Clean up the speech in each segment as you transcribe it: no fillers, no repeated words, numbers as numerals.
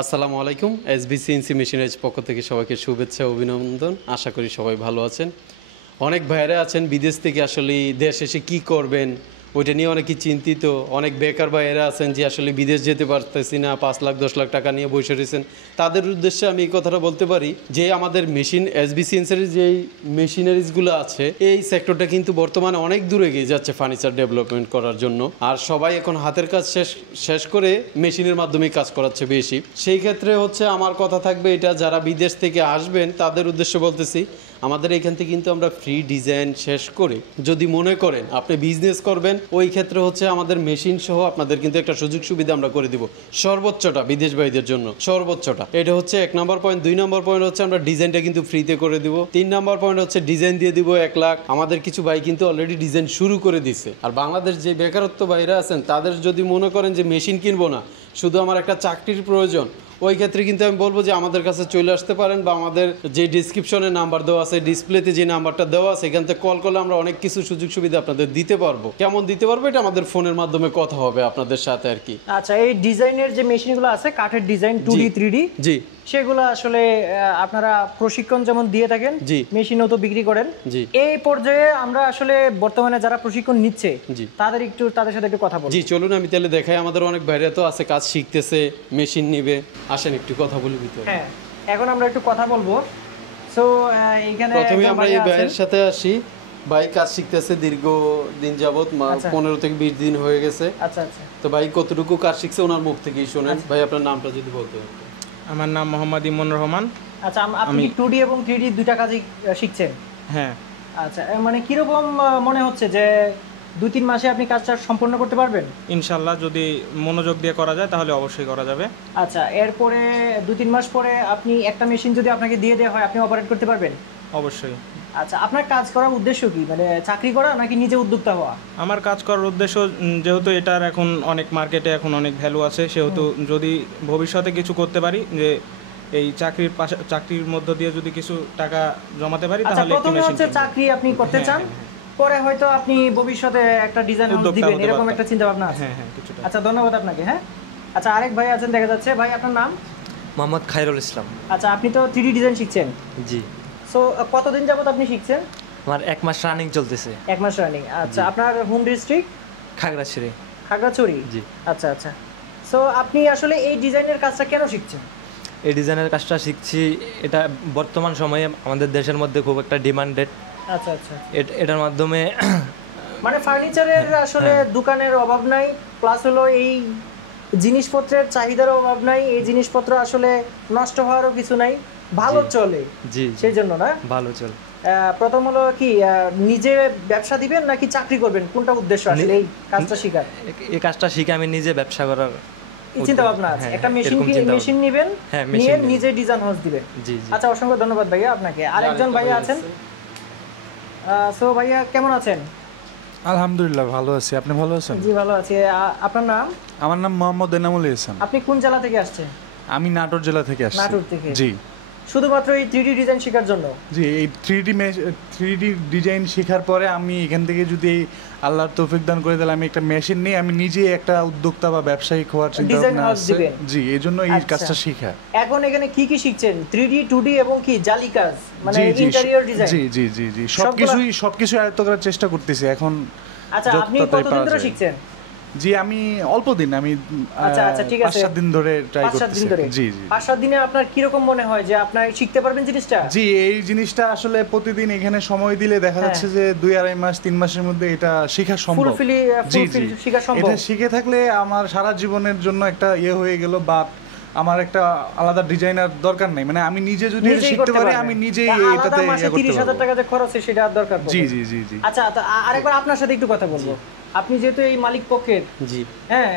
আসসালামু আলাইকুম। এসবিসিএনসি মেশিনারিজ পক্ষ থেকে সবাইকে শুভেচ্ছা ও অভিনন্দন। আশা করি সবাই ভালো আছেন। অনেক ভাইয়েরা আছেন বিদেশ থেকে আসলে দেশ এসে কী করবেন ওইটা নিয়ে অনেকেই চিন্তিত। অনেক বেকার ভাইয়েরা আছেন যে আসলে বিদেশ যেতে পারতেছি না, 5 লাখ 10 লাখ টাকা নিয়ে বসে রয়েছেন। তাদের উদ্দেশ্যে আমি এই কথাটা বলতে পারি যে আমাদের মেশিন এসবিসিএনসির যেই মেশিনারিজগুলো আছে এই সেক্টরটা কিন্তু বর্তমানে অনেক দূরে এগিয়ে যাচ্ছে ফার্নিচার ডেভেলপমেন্ট করার জন্য। আর সবাই এখন হাতের কাজ শেষ করে মেশিনের মাধ্যমেই কাজ করাচ্ছে বেশি। সেই ক্ষেত্রে হচ্ছে আমার কথা থাকবে এটা, যারা বিদেশ থেকে আসবেন তাদের উদ্দেশ্যে বলতেছি আমাদের এখান থেকে কিন্তু আমরা ফ্রি ডিজাইন শেষ করে যদি মনে করেন আপনি বিজনেস করবেন, ওই ক্ষেত্রে হচ্ছে আমাদের মেশিন সহ আপনাদের কিন্তু একটা সুযোগ সুবিধা আমরা করে দিব সর্বোচ্চটা বিদেশ ভাইদের জন্য, সর্বোচ্চটা। এটা হচ্ছে 1 নম্বর পয়েন্ট। 2 নম্বর পয়েন্ট হচ্ছে আমরা ডিজাইনটা কিন্তু ফ্রিতে করে দিব। 3 নম্বর পয়েন্ট হচ্ছে ডিজাইন দিয়ে দিব 1 লাখ। আমাদের কিছু ভাই কিন্তু অলরেডি ডিজাইন শুরু করে দিছে। আর বাংলাদেশ যে বেকারত্ব ভাইরা আছেন তাদের যদি মনে করেন যে মেশিন কিনবো না, শুধু আমার একটা চাকরির প্রয়োজন, ওই ক্ষেত্রে কিন্তু আমি বলবো যে আমাদের কাছে চলে আসতে পারেন, বা আমাদের যে ডিসক্রিপশনে নাম্বার দেওয়া আছে, ডিসপ্লেতে যে নাম্বারটা দেওয়া আছে, এখান থেকে কল করলে আমরা অনেক কিছু সুযোগ সুবিধা আপনাদের দিতে পারবো। কেমন দিতে পারবো এটা আমাদের ফোনের মাধ্যমে কথা হবে আপনাদের সাথে আর কি। আচ্ছা, এই ডিজাইনের যে মেশিনগুলো আছে কাঠের ডিজাইন 2D 3D, জি সেগুলো আসলে আপনারা প্রশিক্ষণ যেমন দিয়ে থাকেন, জি মেশিনও তো বিক্রি করেন। জি এই পর্যায়ে আমরা আসলে বর্তমানে যারা প্রশিক্ষণ নিচ্ছে জি তাদের সাথে একটু কথা বলবো। জি চলুন আমি তাহলে দেখাই। আমাদের অনেক বাইরে তো আছে কাজ শিখতেছে, মেশিন নিবে, আসেন একটু কথা বলি ভিতরে। হ্যাঁ, এখন আমরা একটু কথা বলবো। সো এইখানে প্রথমে আমরা এই আছেন। ভাইয়ের সাথে আসি। ভাই কাজ শিখতেছে দীর্ঘ দিন যাবত, 15 থেকে 20 দিন হয়ে গেছে। আচ্ছা আচ্ছা, তো ভাই কতটুকু কাজ শিখছে ওনার মুখ থেকেই শুনেন। ভাই আপনার নামটা যদি বলতে পারতেন। আমার নাম মোহাম্মদ ইমন রহমান। আচ্ছা, আপনি কি 2D এবং 3D দুইটা কাজই শিখছেন? হ্যাঁ, আচ্ছা, মানে কিরকম মনে হচ্ছে যে 2-3 মাসে আপনি কাজটা সম্পূর্ণ করতে পারবেন? ইনশাল্লাহ যদি মনোযোগ দিয়ে করা যায় তাহলে অবশ্যই করা যাবে। আচ্ছা, এরপরে 2-3 মাস পরে আপনি একটা মেশিন যদি আপনাকে দিয়ে দেওয়া হয় আপনি অপারেট করতে পারবেন? অবশ্যই। আচ্ছা, আপনার কাজ করার উদ্দেশ্য কি, মানে চাকরি করা নাকি নিজে উদ্যোক্তা হওয়া? আমার কাজ করার উদ্দেশ্য, যেহেতু এটার এখন অনেক মার্কেটে এখন অনেক ভ্যালু আছে, সেহেতু যদি ভবিষ্যতে কিছু করতে পারি, যে এই চাকরির মধ্য দিয়ে যদি কিছু টাকা জমাতে পারি আচ্ছা, তাহলে একটি প্রথমে মেশিন হচ্ছে কিনবো। চাকরি আপনি করতে চান, পরে হয়তো আপনি ভবিষ্যতে একটা ডিজাইন হাউস উদ্যোক্তা দিবেন, হতে এরকম পারতাম। একটা চিন্তা ভাবনা আছে? হ্যাঁ হ্যাঁ, কিছুটা। আচ্ছা, ধন্যবাদ আপনাকে। হ্যাঁ, আচ্ছা, আরেক ভাই আছেন দেখা যাচ্ছে। ভাই আপনার নাম? মোহাম্মদ খায়রুল ইসলাম। আচ্ছা, আপনি তো 3D ডিজাইন শিখছেন। জি, সো কতদিন যাবত আপনি শিখছেন? আমার 1 মাস রানিং চলতেছে। 1 মাস রানিং। আচ্ছা, আপনার হোম ডিস্ট্রিক্ট? খাগড়াছড়ি। খাগড়াছড়ি। জি। আচ্ছা আচ্ছা, সো আপনি আসলে এই ডিজাইনের কাজটা কেন শিখছেন? এই ডিজাইনের কাজটা শিখছি, এটা বর্তমান সময়ে আমাদের দেশের মধ্যে খুব একটা ডিমান্ডেড। আচ্ছা আচ্ছা, এটার মাধ্যমে মানে ফার্নিচারের আসলে দোকানের অভাব নাই, প্লাস হলো এই জিনিসপত্রের চাহিদার অভাব নাই, এই জিনিসপত্র আসলে নষ্ট হওয়ারও কিছু নাই, ভালো চলে। জি, সেই জন্য না? ভালো চল। প্রথম হলো কি, নিজে ব্যবসা দিবেন নাকি চাকরি করবেন, কোনটা উদ্দেশ্য আসলে এই কাজটা শেখার? এই কাজটা শিখে আমি নিজে ব্যবসা করার চিন্তা ভাবনা আছে। একটা মেশিন নিবেন, হ্যাঁ, নিয়ে মেশিন নিজে ডিজাইন হাউস দিবেন। জি জি। আচ্ছা, অসংখ্য ধন্যবাদ ভাইয়া আপনাকে। আরেকজন ভাইয়া আছেন। সো ভাইয়া কেমন আছেন? আলহামদুলিল্লাহ ভালো আছি। আপনি ভালো আছেন? জি ভালো আছি। আপনার নাম? আমার নাম মোহাম্মদ এনামুল ইহসান। আপনি কোন জেলা থেকে আসছেন? আমি নাটোর জেলা থেকে আসছি। নাটোর থেকে? জি শুধুমাত্র এই 3D ডিজাইন শেখার জন্য? জি, এই 3D ডিজাইন শেখার পরে আমি এখান থেকে যদি আল্লাহর তৌফিক দান করে দিলে আমি একটা মেশিন নিয়ে আমি নিজে একটা উদ্যোক্তা বা ব্যবসায়িক হওয়ার চিন্তা ডিজাইন ভাবনা হাউস আছে। দিবেন? জি, এজন্য এই আচ্ছা। কাজটা শেখা। এখন এখানে কি কি শিখছেন? 3D 2D এবং কি জালি কাজ, মানে জি জি ইন্টেরিয়র ডিজাইন? জি জি জি জি, সবকিছু আয়ত্ত করার চেষ্টা করতেছি এখন। আচ্ছা, আপনি যতটাই কতদিন পারা ধরে যায়। শিখছেন? জি, আমি অল্প দিন, আমি আচ্ছা আচ্ছা, ঠিক আছে। 5-7 দিন ধরে ট্রাই 5-7 করতেছি। দিন ধরে? জি জি 5-7 দিনে আপনার কিরকম মনে হয় যে আপনার শিখতে পারবেন জিনিসটা? জি, এই জিনিসটা আসলে প্রতিদিন এখানে সময় দিলে দেখা যাচ্ছে যে 2-2.5 মাস 3 মাসের মধ্যে এটা শেখা সম্ভব। ফুলফিলি জি জি, শেখা সম্ভব? এটা শিখে থাকলে আমার সারা জীবনের জন্য একটা হয়ে গেল, বা আমার একটা আলাদা ডিজাইনার দরকার নাই। মানে আমি নিজে যদি এটা নিজেই শিখতে করতে পারি পারবেন। আমি নিজেই আলাদা এটাতে মাসে করতে 30,000 পারবো। টাকা যে খরচ হয় সেটা আর দরকার পড়বে জি না। জি জি জি। আচ্ছা, তো আরেকবার আপনার সাথে একটু কথা বলবো। আপনি যেহেতু এই মালিক পক্ষের, জি হ্যাঁ,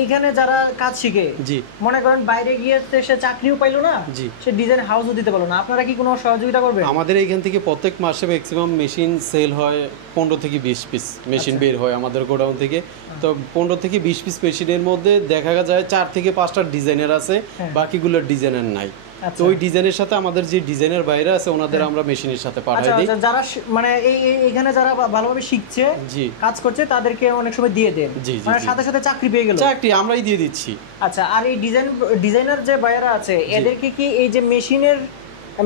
এইখানে যারা কাজ শিখে, জি মনে করেন বাইরে গিয়ে সে চাকরিও পাইলো না, জি। সে ডিজাইন হাউসও দিতে পারলো না, আপনারা কি কোনো সহযোগিতা করবেন? আমাদের এইখান থেকে প্রত্যেক মাসে ম্যাক্সিমাম মেশিন সেল হয় 15 থেকে 20 পিস মেশিন বের হয় আমাদের গোডাউন থেকে। তো 15 থেকে 20 পিস মেশিনের মধ্যে দেখা যায় 4 থেকে 5টা ডিজাইনার আছে, বাকিগুলোর ডিজাইনার নাই। তো ওই ডিজাইনের সাথে আমাদের যে ডিজাইনার বাইরে আছে ওনাদের আমরা মেশিনের সাথে পাঠাই আচ্ছা দিই। আচ্ছা, যারা মানে এখানে যারা ভালোভাবে শিখছে, জি কাজ করছে, তাদেরকে অনেক সময় দিয়ে দেন, জি, জি, মানে জি। সাথে সাথে চাকরি পেয়ে গেল। চাকরি আমরাই দিয়ে দিচ্ছি। আচ্ছা, আর এই ডিজাইনার যে ভাইয়ারা আছে এদেরকে কি এই যে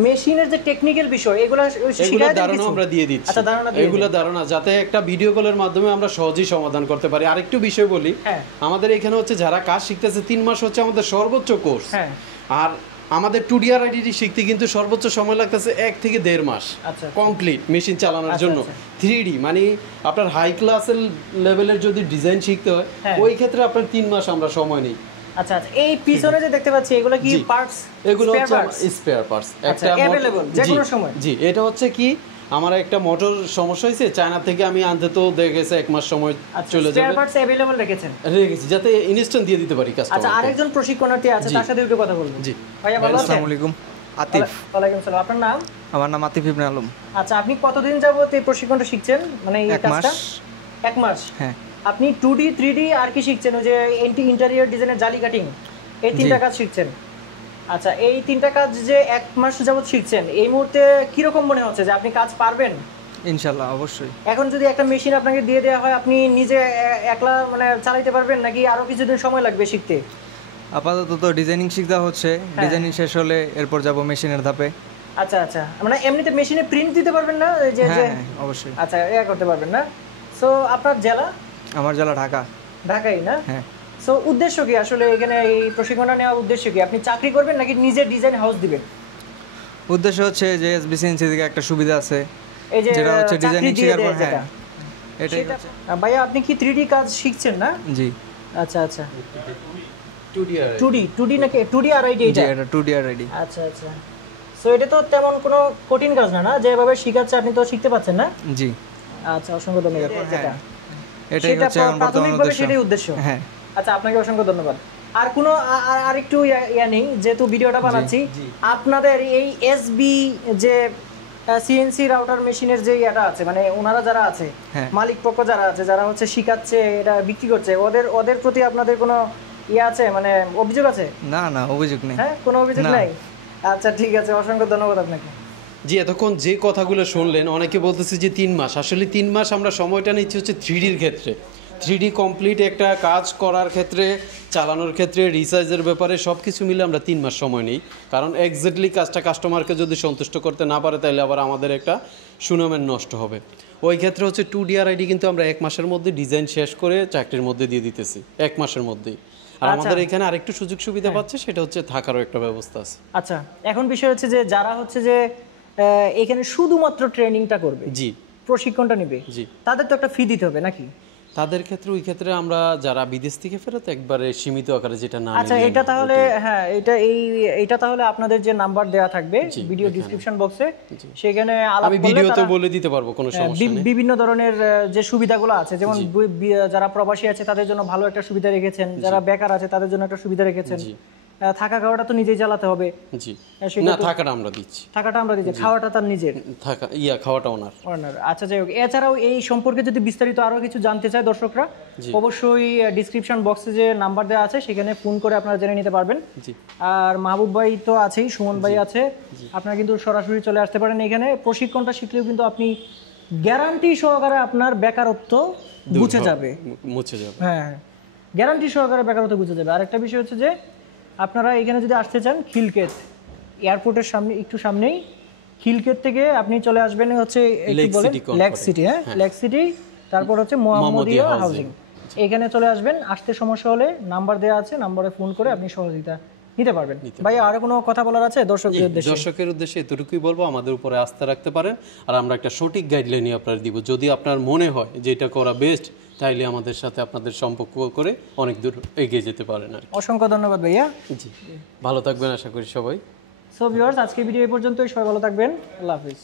মেশিনের যে টেকনিক্যাল বিষয় এগুলো এগুলো ধারণা আমরা দিয়ে দিচ্ছি। আচ্ছা, ধারণা দিয়ে এগুলো ধারণা যাতে একটা ভিডিও কলের মাধ্যমে আমরা সহজেই সমাধান করতে পারি। আরেকটু বিষয় বলি, হ্যাঁ। আমাদের এখানে হচ্ছে যারা কাজ শিখতেছে 3 মাস হচ্ছে আমাদের সর্বোচ্চ কোর্স। হ্যাঁ। আর আমাদের 2DR আইডিটি শিখতে কিন্তু সর্বোচ্চ সময় লাগতেছে 1 থেকে 1.5 মাস আচ্ছা। কমপ্লিট মেশিন চালানোর আচ্ছা, জন্য। আচ্ছা। 3D মানে আপনার হাই ক্লাসের লেভেলের যদি ডিজাইন শিখতে হয় হ্যাঁ। ওই ক্ষেত্রে আপনার 3 মাস আমরা সময় নেই। আচ্ছা আচ্ছা, এই পিছনে যে দেখতে পাচ্ছি এগুলো কি জি। পার্টস? এগুলো হচ্ছে স্পেয়ার পার্টস। আচ্ছা, available যে কোনো সময়? জি, এটা হচ্ছে কি আমার একটা মোটর সমস্যা হয়েছে, চায়না থেকে আমি আনতে তো দেখেছে 1 মাস সময় চলে স্পেয়ার যাবে, পার্টস अवेलेबल রেখেছেন? রেখেছি যাতে ইনস্ট্যান্ট দিয়ে দিতে পারি আচ্ছা, কাস্টমারকে। আরেকজন প্রশিক্ষণার্থী আছে, জি। তার সাথে একটু কথা বলবো। জি। ভাইয়া ভালো আছেন? আসসালামু আলাইকুম। আতিফ। ওয়ালাইকুম সালাম। আপনার নাম? আমার নাম আতিফ ইবনে আলম। আচ্ছা, আপনি কতদিন যাবত এই প্রশিক্ষণটা শিখছেন, মানে এই 1 কাজটা? মাস। 1 মাস। হ্যাঁ। আপনি 2D 3D আর কি শিখছেন? ওই যে ইন্টেরিয়র ডিজাইনের জালি কাটিং, এই 3টা কাজ শিখছেন। আচ্ছা, এই 3টা কাজ যে 1 মাস যাবত শিখছেন, এই মুহূর্তে কিরকম মনে হচ্ছে যে আপনি কাজ পারবেন? ইনশাআল্লাহ, অবশ্যই। এখন যদি একটা মেশিন আপনাকে দিয়ে দেওয়া হয়, আপনি নিজে একলা মানে চালাতে পারবেন নাকি আরো কিছুদিন সময় লাগবে শিখতে? আপাতত তো ডিজাইনিং শিখতে হচ্ছে, ডিজাইনিং শেষ হলে এরপর যাব মেশিনের ধাপে। আচ্ছা আচ্ছা, মানে এমনিতে মেশিনে প্রিন্ট দিতে পারবেন না? এই যে হ্যাঁ, অবশ্যই। আচ্ছা, করতে পারবেন না। সো আপনার জেলা? আমার জেলা ঢাকা। ঢাকাই না? হ্যাঁ। সো উদ্দেশ্য কি আসলে এখানে এই প্রশিক্ষণটা নেওয়ার উদ্দেশ্য কি? আপনি চাকরি করবেন নাকি নিজে ডিজাইন হাউস দিবেন? উদ্দেশ্য হচ্ছে যে এসবিসিএনসি থেকে একটা সুবিধা আছে, এই যে যেটা হচ্ছে চাকরি ডিজাইনিং দিয়ে শেখার পর। দেয় যেটা। হ্যাঁ, এটাই সেটা- হচ্ছে। ভাইয়া, আপনি কি 3D কাজ শিখছেন না? জি। আচ্ছা আচ্ছা, 2DR 2D নাকি 2D আর আইডি জি, এটা? এটা 2DR আইডি। আচ্ছা আচ্ছা, সো এটা তো তেমন কোনো কঠিন কাজ না, না যেভাবে শিখাচ্ছে আপনি তো শিখতে পাচ্ছেন না? জি, আচ্ছা, অসংখ্য ধন্যবাদ। যেটা এটাই সেটা হচ্ছে এখন বর্তমান প্রাথমিকভাবে উদ্দেশ্য। সেটাই উদ্দেশ্য। হ্যাঁ। আচ্ছা, আপনাকে অসংখ্য ধন্যবাদ। আর কোনো আর একটু ইয়া নেই, যেহেতু ভিডিওটা বানাচ্ছি, আপনাদের এই এসবি যে সিএনসি রাউটার মেশিনের যে ইয়াটা আছে, মানে ওনারা যারা আছে, হ্যাঁ। মালিক পক্ষ যারা আছে, যারা হচ্ছে শিখাচ্ছে, এটা বিক্রি করছে, ওদের প্রতি আপনাদের কোনো ইয়ে আছে, মানে অভিযোগ আছে? না না, অভিযোগ নেই। হ্যাঁ, কোনো অভিযোগ না। নাই? আচ্ছা, ঠিক আছে, অসংখ্য ধন্যবাদ আপনাকে। জি, এতক্ষণ যে কথাগুলো শুনলেন, অনেকে বলতেছে যে 3 মাস, আসলে 3 মাস আমরা সময়টা নিচ্ছি হচ্ছে 3Dর ক্ষেত্রে। 3D কমপ্লিট একটা কাজ করার ক্ষেত্রে, চালানোর ক্ষেত্রে, রিসাইজের ব্যাপারে সব কিছু মিলে আমরা 3 মাস সময় নিই। কারণ এক্স্যাক্টলি কাজটা কাস্টমারকে যদি সন্তুষ্ট করতে না পারে তাহলে আবার আমাদের একটা সুনামের নষ্ট হবে। ওই ক্ষেত্রে হচ্ছে 2DR আইডি কিন্তু আমরা 1 মাসের মধ্যে ডিজাইন শেষ করে চাকরির মধ্যে দিয়ে দিতেছি, 1 মাসের মধ্যেই। আর আমাদের এখানে আরেকটু সুযোগ সুবিধা পাচ্ছে, সেটা হচ্ছে থাকারও একটা ব্যবস্থা আছে। আচ্ছা, এখন বিষয় হচ্ছে যে যারা হচ্ছে যে এখানে শুধুমাত্র ট্রেনিংটা করবে, জি প্রশিক্ষণটা নেবে, জি, তাদের তো একটা ফি দিতে হবে নাকি? তাদের ক্ষেত্রে ওই ক্ষেত্রে আমরা যারা বিদেশ থেকে ফেরত একবারে সীমিত আকারে যেটা না আচ্ছা, নিলেন, এটা তাহলে হ্যাঁ, এটা তাহলে আপনাদের যে নাম্বার দেওয়া থাকবে ভিডিও ডিসক্রিপশন বক্সে, সেখানে আলাপ আমি করলে ভিডিওতে তারা- বলে দিতে পারবো, কোনো সমস্যা নেই। বিভিন্ন ধরনের যে সুবিধাগুলো আছে, যেমন যারা প্রবাসী আছে তাদের জন্য ভালো একটা সুবিধা রেখেছেন, যারা বেকার আছে তাদের জন্য একটা সুবিধা রেখেছেন। থাকা খাওয়াটা তো নিজেই চালাতে হবে, জি, সেটা না থাকাটা আমরা দিচ্ছি, থাকাটা আমরা দিচ্ছি, খাওয়াটা তার নিজের। থাকা খাওয়াটা ওনার। আচ্ছা, যাই হোক, এছাড়াও এই সম্পর্কে যদি বিস্তারিত আরো কিছু জানতে চায় দর্শকরা, অবশ্যই ডিসক্রিপশন বক্সে যে নাম্বার দেওয়া আছে সেখানে ফোন করে আপনারা জেনে নিতে পারবেন। জি, আর মাহবুব ভাই তো আছেই, সুমন ভাই আছে, আপনারা কিন্তু সরাসরি চলে আসতে পারেন এখানে। প্রশিক্ষণটা শিখলেও কিন্তু আপনি গ্যারান্টি সহকারে আপনার বেকারত্ব মুছে যাবে। মুছে যাবে, হ্যাঁ, গ্যারান্টি সহকারে বেকারত্ব মুছে যাবে। আরেকটা বিষয় হচ্ছে যে আপনারা এখানে যদি আসতে চান, খিলক্ষেত এয়ারপোর্টের সামনে, একটু সামনেই, খিলক্ষেত থেকে আপনি চলে আসবেন হচ্ছে লেক সিটি। হ্যাঁ, লেক সিটি, তারপর হচ্ছে মোহাম্মদিয়া হাউজিং, এখানে চলে আসবেন। আসতে সমস্যা হলে নাম্বার দেওয়া আছে, নাম্বারে ফোন করে আপনি সহযোগিতা নিতে পারবেন। ভাই, আরো কোনো কথা বলার আছে দর্শকদের উদ্দেশ্যে? দর্শকের উদ্দেশ্যে এতটুকুই বলবো, আমাদের উপরে আস্থা রাখতে পারেন, আর আমরা একটা সঠিক গাইডলাইনই আপনার দিব। যদি আপনার মনে হয় যে এটা করা বেস্ট, তাইলে আমাদের সাথে আপনাদের সম্পর্ক করে অনেক দূর এগিয়ে যেতে পারেন আর কি। অসংখ্য ধন্যবাদ ভাইয়া। জি, ভালো থাকবেন আশা করি সবাই। সো ভিউয়ার্স, আজকের ভিডিও এই পর্যন্তই। সবাই ভালো থাকবেন, আল্লাহ হাফিজ।